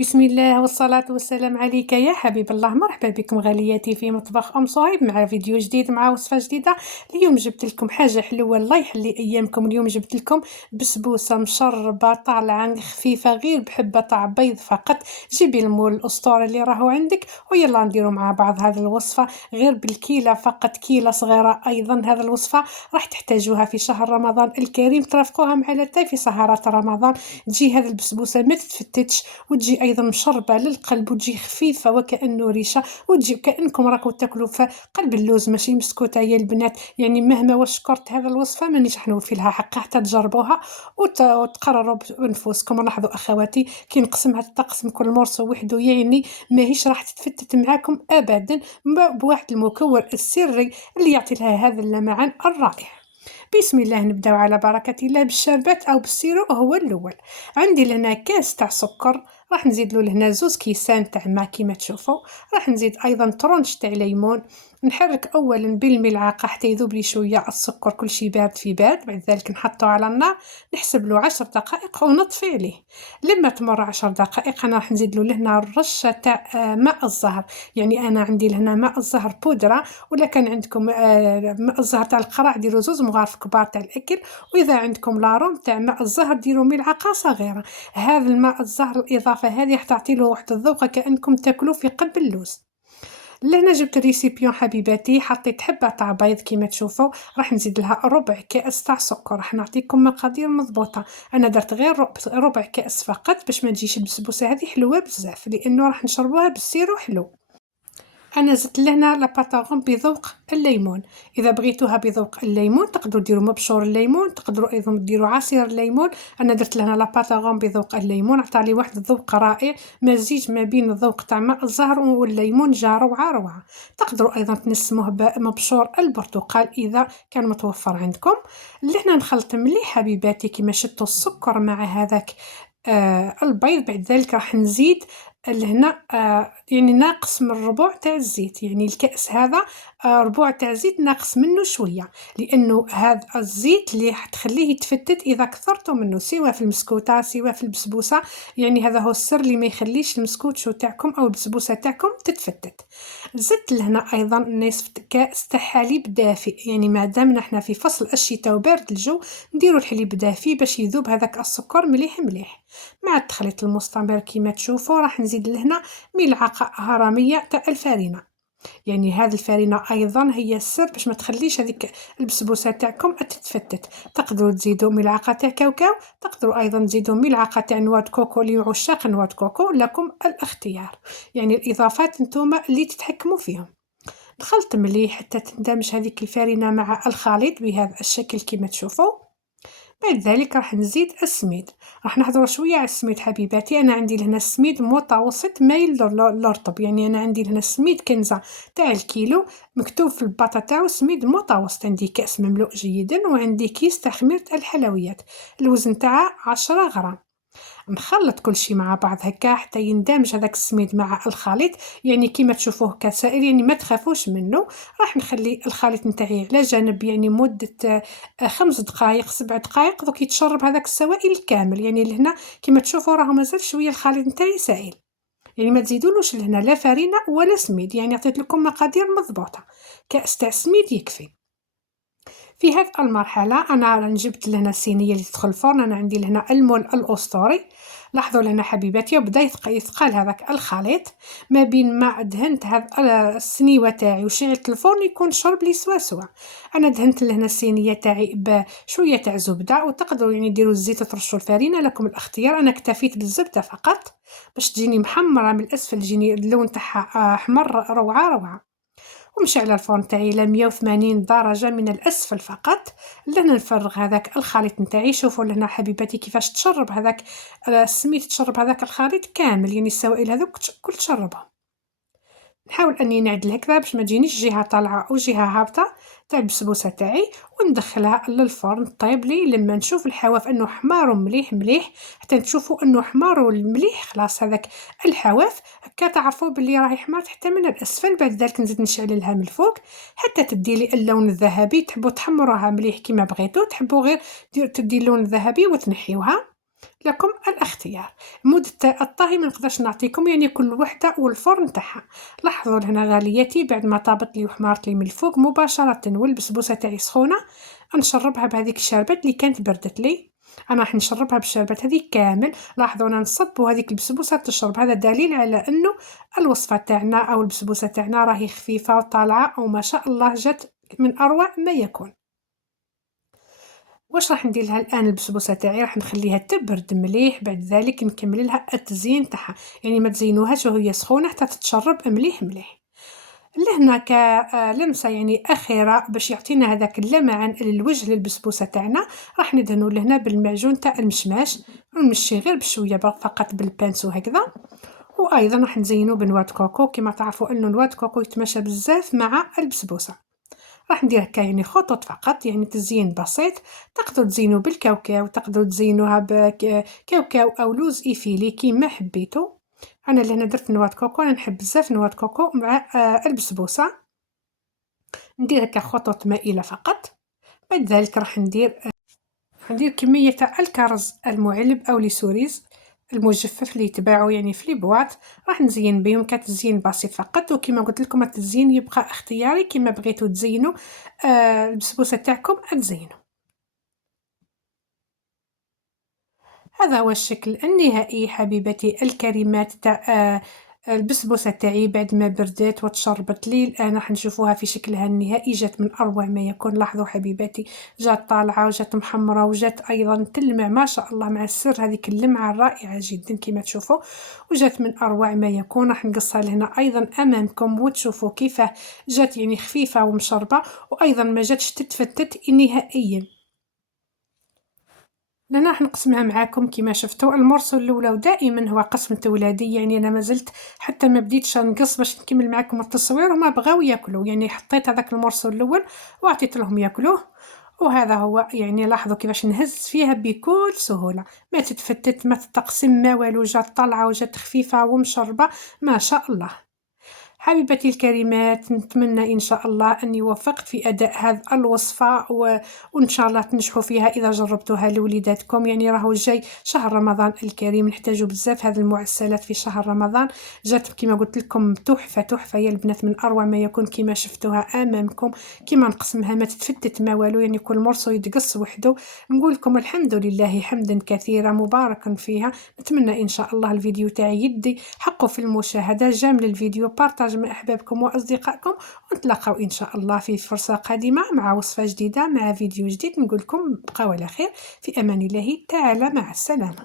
بسم الله والصلاة والسلام عليك يا حبيب الله. مرحبا بكم غالياتي في مطبخ أم صهيب مع فيديو جديد مع وصفة جديدة. اليوم جبت لكم حاجة حلوة الله يحلي أيامكم. اليوم جبت لكم بسبوسة مشربة طالعة خفيفة غير بحبة تاع بيض فقط. جيبي المول الأسطوري اللي راهو عندك ويلا نديرو مع بعض هذه الوصفة غير بالكيلة فقط، كيلة صغيرة. أيضا هذه الوصفة راح تحتاجوها في شهر رمضان الكريم، ترافقوها مع لتاي في سهرات رمضان. تجي هذه البسبوسة ما تتفتتش وتجي ايضا مشربه للقلب وتجي خفيفه وكانه ريشه، وتجي كانكم راكم تاكلوا في قلب اللوز ماشي مسكوته يا البنات. يعني مهما واش شكرت هذا الوصفه مانيش حنوفي لها حقها حتى تجربوها وتقرروا بنفوسكم. لاحظوا اخواتي كي نقسمها تقسم كل مرصو وحده، يعني ماهيش راح تتفتت معاكم ابدا بواحد المكون السري اللي يعطي لها هذا اللمعان الرائع. بسم الله، نبداو على بركة الله بالشربات او بالسيرو. هو الاول عندي لهنا كاس تاع سكر، راح نزيد له لهنا زوز كيسان تاع ما كيما تشوفوا. راح نزيد ايضا ترونش تاع ليمون. نحرك اولا بالملعقه حتى يذوب لي شويه السكر، كل شيء بارد في بارد. بعد ذلك نحطه على النار، نحسب له 10 دقائق ونطفي عليه. لما تمر 10 دقائق انا راح نزيد له لهنا رشه تاع ماء الزهر. يعني انا عندي لهنا ماء الزهر بودره، ولا كان عندكم ماء الزهر تاع القرع ديروا زوز مغارف كبار تاع الاكل، واذا عندكم لاروم تاع ماء الزهر ديروا ملعقه صغيره. هذا الماء الزهر الاضافه هذه راح تعطي له واحد الذوق كانكم تاكلوا في قلب اللوز. لهنا جبت ريسيبيون حبيباتي، حطيت حبه تاع بيض كيما تشوفوا. راح نزيد لها ربع كاس تاع سكر. راح نعطيكم مقادير مضبوطه، انا درت غير ربع كاس فقط باش ما تجيش البسبوسه هذه حلوه بزاف، لانه راح نشربوها بالسيرو حلو. انا زدت لهنا لاباطاغون بذوق الليمون. اذا بغيتوها بذوق الليمون تقدروا ديروا مبشور الليمون، تقدروا ايضا ديروا عصير الليمون. انا درت لهنا لاباطاغون بذوق الليمون، عطى لي واحد الذوق رائع، مزيج ما بين الذوق تاع ماء الزهر والليمون، جا روعه روعه. تقدروا ايضا تنسموه بمبشور البرتقال اذا كان متوفر عندكم. لهنا نخلط مليح حبيباتي كيما شفتوا السكر مع هذاك البيض. بعد ذلك راح نزيد لهنا يعني ناقص من ربع تاع الزيت. يعني الكأس هذا ربع تاع زيت ناقص منه شويه، لانه هذا الزيت اللي تخليه يتفتت اذا كثرتوا منه، سواء في المسكوته سواء في البسبوسه. يعني هذا هو السر اللي ما يخليش المسكوتشو تاعكم او البسبوسه تاعكم تتفتت. زدت لهنا ايضا نصف كاس تاع حليب دافئ. يعني ما دامنا احنا في فصل الشتاء وبارد الجو، نديروا الحليب دافئ باش يذوب هذاك السكر مليح مليح. مع التخليط المستمر كما تشوفوا راح نزيد لهنا ملعقه هرميه تاع الفارينه. يعني هذه الفارينه ايضا هي السر باش ما تخليش هذيك البسبوسه تاعكم تتفتت. تقدروا تزيدوا ملعقه تاع كاوكاو، تقدروا ايضا تزيدوا ملعقه تاع نواه كوكو لعشاق نواه كوكو، لكم الاختيار. يعني الاضافات نتوما اللي تتحكموا فيهم. نخلط مليح حتى تندمج هذيك الفارينه مع الخليط بهذا الشكل كما تشوفوا. بعد ذلك راح نزيد السميد. راح نهضروا شويه على السميد حبيباتي. انا عندي هنا السميد متوسط مايل للرطب. يعني انا عندي هنا السميد كنزه تاع الكيلو، مكتوب في الباطه تاعو سميد متوسط. عندي كاس مملوء جيدا، وعندي كيس تاع خميره الحلويات الوزن تاعها 10 غرام. نخلط كل شيء مع بعض هكا حتى يندمج هذاك السميد مع الخليط. يعني كيما تشوفوه كسائل، يعني ما تخافوش منه. راح نخلي الخليط نتاعي على جنب يعني مدة 5 دقائق 7 دقائق، دوك يتشرب هذاك السوائل الكامل. يعني لهنا كيما تشوفوا راه مازال شوية الخليط نتاعي سائل. يعني ما تزيدولوش لهنا لا فرينة ولا سميد، يعني عطيت لكم مقادير مضبوطة. كأس تاع سميد يكفي. في هذه المرحلة أنا جبت لهنا الصينية اللي تدخل الفرن. أنا عندي لهنا المول الأسطوري. لاحظوا لهنا حبيباتي وبدا يثقل هذاك الخليط. ما بين ما دهنت هذا السنيوة تاعي وشعلت الفرن يكون شرب لي سوا سوا. أنا دهنت لهنا الصينية تاعي بشوية تاع زبدة، وتقدروا يعني ديروا الزيت وترشوا الفرينة، لكم الاختيار. أنا اكتفيت بالزبدة فقط باش تجيني محمرة من الأسفل، تجيني اللون تاعها أحمر روعة روعة. ومشعله الفرن تاعي على 180 درجه من الاسفل فقط. لهنا نفرغ هذاك الخليط نتاعي. شوفوا لهنا حبيباتي كيفاش تشرب هذاك السميد، تشرب هذاك الخليط كامل، يعني السوائل هذوك كل تشربهم. نحاول اني نعدل هكذا باش ما تجينيش جهه طالعه او جهه هابطه تاع البسبوسه تاعي، وندخلها للفرن طيب لي لما نشوف الحواف انه حمار مليح مليح. حتى تشوفوا انه حمار مليح خلاص هذاك الحواف هكا تعرفوا باللي راهي حمارت حتى من الاسفل. بعد ذلك نزيد نشعل لها من الفوق حتى تدي لي اللون الذهبي. تحبوا تحمروها مليح كما بغيتوا، تحبوا غير تدي اللون الذهبي وتنحيوها. لكم الاختيار. مدة الطهي ما نقدرش نعطيكم، يعني كل وحدة والفرن تاعها. لاحظوا هنا غالياتي، بعد ما طابت لي وحمارت لي من الفوق مباشرة والبسبوسة تاعي سخونة، نشربها بهذيك الشربات اللي كانت بردت لي. انا راح نشربها بالشربات هذه كامل. لاحظوا انا نصب وهذيك البسبوسه تشرب، هذا دليل على انه الوصفه تاعنا او البسبوسه تاعنا راهي خفيفه وطالعه وما شاء الله جات من اروع ما يكون. واش راح ندير لها الان؟ البسبوسه تاعي راح نخليها تبرد مليح، بعد ذلك نكمل لها التزيين تاعها. يعني ما تزينوهاش وهي سخونه حتى تتشرب مليح مليح. لهنا كلمسه يعني اخيره باش يعطينا هذاك اللمعان للوجه للبسبوسه تاعنا، راح ندهنو لهنا بالمعجون تاع المشماش، ونمشي غير بشويه فقط بالبانسو هكذا. وايضا راح نزينو بنواه كوكو، كما تعرفوا انه نواه كوكو يتماشى بزاف مع البسبوسه. راح ندير هكا يعني خطوط فقط، يعني تزيين بسيط. تقدروا تزينوا بالكاوكاو، تقدروا تزينوها بكاوكاو او لوز ايفيلي كيما حبيتوا. انا اللي هنا درت نواه كوكو، انا نحب بزاف نواه كوكو مع البسبوسه. ندير هكا خطوط مائله فقط. بعد ذلك راح ندير كميه تاع الكرز المعلب او لي سوريز المجفف اللي يتباعوا يعني في لي بواط. راح نزين بهم كتزيين بسيط فقط، وكما قلت لكم التزيين يبقى اختياري، كما بغيتوا تزينوا البسبوسه تاعكم تزينوا. هذا هو الشكل النهائي حبيبتي الكريمات تاع البسبوسه تاعي بعد ما بردت وتشربت لي. الان راح نشوفوها في شكلها النهائي، جات من اروع ما يكون. لاحظوا حبيباتي، جات طالعه وجات محمره وجات ايضا تلمع ما شاء الله، مع السر هذيك اللمعه الرائعه جدا كما تشوفوا، وجات من اروع ما يكون. راح نقصها لهنا ايضا امامكم وتشوفوا كيف جات يعني خفيفه ومشربه، وايضا ما جاتش تتفتت نهائيا. انا راح نقسمها معاكم كما شفتوا. المرسل الاولى ودائما هو قسمة ولادي، يعني انا ما زلت حتى ما بديتش نقص باش نكمل معاكم التصوير، وما بغاو ياكلوا، يعني حطيت هذاك المرسل الاول وعطيت لهم ياكلوه. وهذا هو، يعني لاحظوا كيفاش نهز فيها بكل سهولة، ما تتفتت ما تتقسم ما والو، جات طالعة وجات خفيفة ومشربة ما شاء الله. حبيبتي الكريمات، نتمنى إن شاء الله أني وفقت في أداء هذه الوصفة وإن شاء الله تنجحوا فيها إذا جربتوها لوليداتكم. يعني راهو جاي شهر رمضان الكريم، نحتاجوا بزاف هذه المعسلات في شهر رمضان. جات كما قلت لكم تحفة تحفة يا البنات، من أروع ما يكون كما شفتوها أمامكم. كما نقسمها ما تتفتت ما والو، يعني كل مرصو يتقص وحده. نقول لكم الحمد لله حمدا كثيرا مباركا فيها. نتمنى إن شاء الله الفيديو تاعي يدي حقه في المشاهدة. جامل الفيديو بارطاج مع أحبابكم وأصدقائكم، ونتلاقاو إن شاء الله في فرصة قادمة مع وصفة جديدة مع فيديو جديد. نقول لكم بقاو على خير، في أمان الله تعالى، مع السلامة.